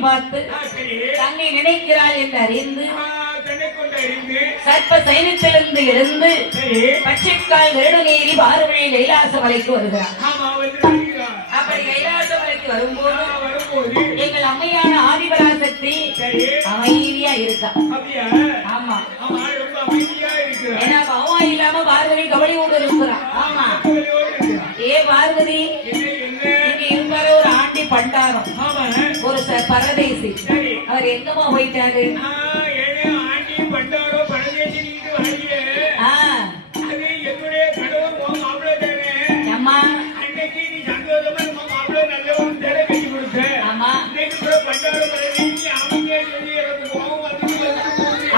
பார்த்து தன்னை நினைக்கிறாள் என்று அறிந்து அறிந்து சர்ப்ப சைன்யத்திலிருந்து எழுந்து சரி. பச்சைக்கால் கருடநேரி பார்வழி கைலாச மலைக்கு வருகிறார். அப்படி கைலாச மலைக்கு வரும்போது எங்கள் அம்மையான ஆதிபராசக்தி அமைதியா இருக்கா? ஆமா. ஏன்னா பகவான் இல்லாம பார்வதி கபடி கொண்டு இருக்கிறான் ஆமா. ஏ பார்வதி இருப்பாரு ஒரு ஆண்டி பண்டாரம். ஆமா. ஒரு பரதேசி. அவர் எங்கம்மா போயிட்டாரு?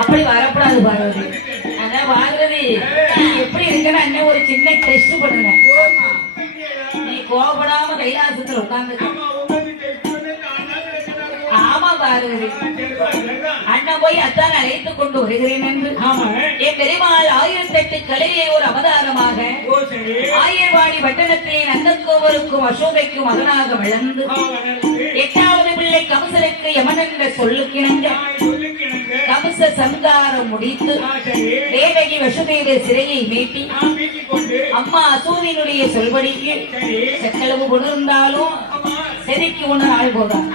அப்படி வரக்கூடாது பார்வதி. அதான் பார்வதி நீ எப்படி இருக்கன்னு அண்ணன் ஒரு சின்ன டெஸ்ட் பண்ணுங்க. இல்லையா? நீ கோபப்படாம கைலாசத்துல உட்கார்ந்து ஆமா, பார்வதி. அண்ணன் போய் அத்தான் அழைத்துக் கொண்டு வருகிறேன் என்று. ஆமா. என் பெருமாள் ஆயிரத்தெட்டு கலையிலே ஒரு அவதாரமாக ஆயர்வாடி பட்டணத்திலே நந்தக்கோவலுக்கும் அசோதைக்கும் மகனாக விளந்து. எட்டாவது பிள்ளை கம்சனுக்கு யமன் என்ற சொல்லுக்கிணங்க. கம்ச சம்காரம் முடித்து தேவகி வசுதேவ சிறையை மீட்டி. அம்மா அசூரினுடைய சொல்படிக்கு செக்களவு கொண்டிருந்தாலும் செதுக்கி ஒண்ணு நாள் போதான்.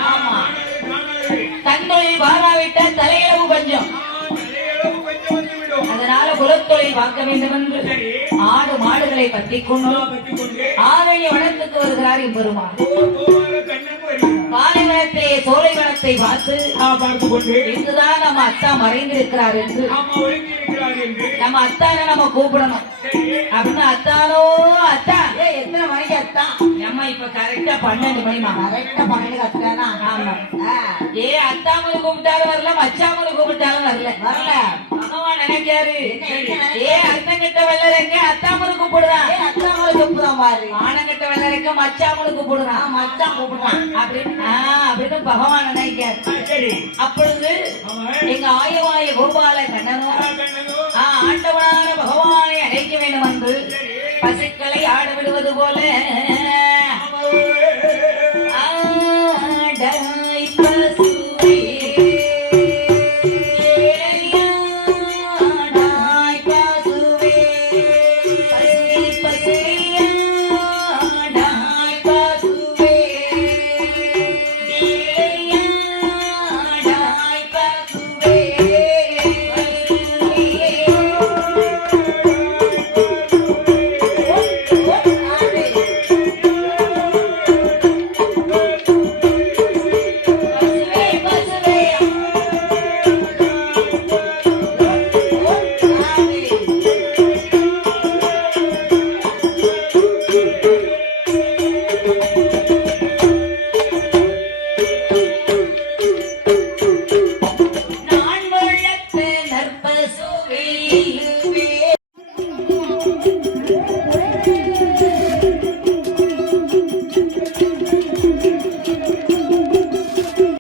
தந்தொழில் வாராவிட்ட தலையளவு அதனால குலத்தொழில் பார்க்க வேண்டும் என்று ஆடு மாடுகளை பற்றிக் கொண்டு ஆ, பற்றிக் கொண்டு. ஆரணி வனத்துக்கு வருகிறார் எம்பெருமான் கண்ணன் வருகிறார். பாலைவனத்திலே சோலைவனத்தை பார்த்து. இங்குதான் நம்ம அத்தா மறைந்திருக்கிறார் என்று. நம்ம அத்தானை நம்ம கூப்பிடணும் அப்படின்னு அத்தானோ அத்தா ஏ எத்தனை மணிக்கு அத்தா நம்ம இப்ப கரெக்டா பன்னெண்டு மணிமா கரெக்டா பன்னெண்டு அத்தானா ஆமா ஏ அத்தாமனு கூப்பிட்டாலும் வரல மச்சாமனு கூப்பிட்டாலும் வரல வரல நினைக்காரு ஏ அண்ணங்கிட்ட வெள்ளரங்க அத்தாமனு கூப்பிடுறான் அத்தாமனு கூப்பிடுறான் பாரு. ஆனங்கிட்ட வெள்ளரங்க மச்சாமனு கூப்பிடுறான் மச்சான் கூப்பிடுறான் அப்படின்னு அப்படின்னு பகவான் நினைக்காரு சரி. அப்பொழுது எங்க ஆயவாய கோபால கண்ணனும் ஆண்டவனான பகவானை அழைக்க வேண்டும் என்று பசுக்களை ஆட விடுவது போல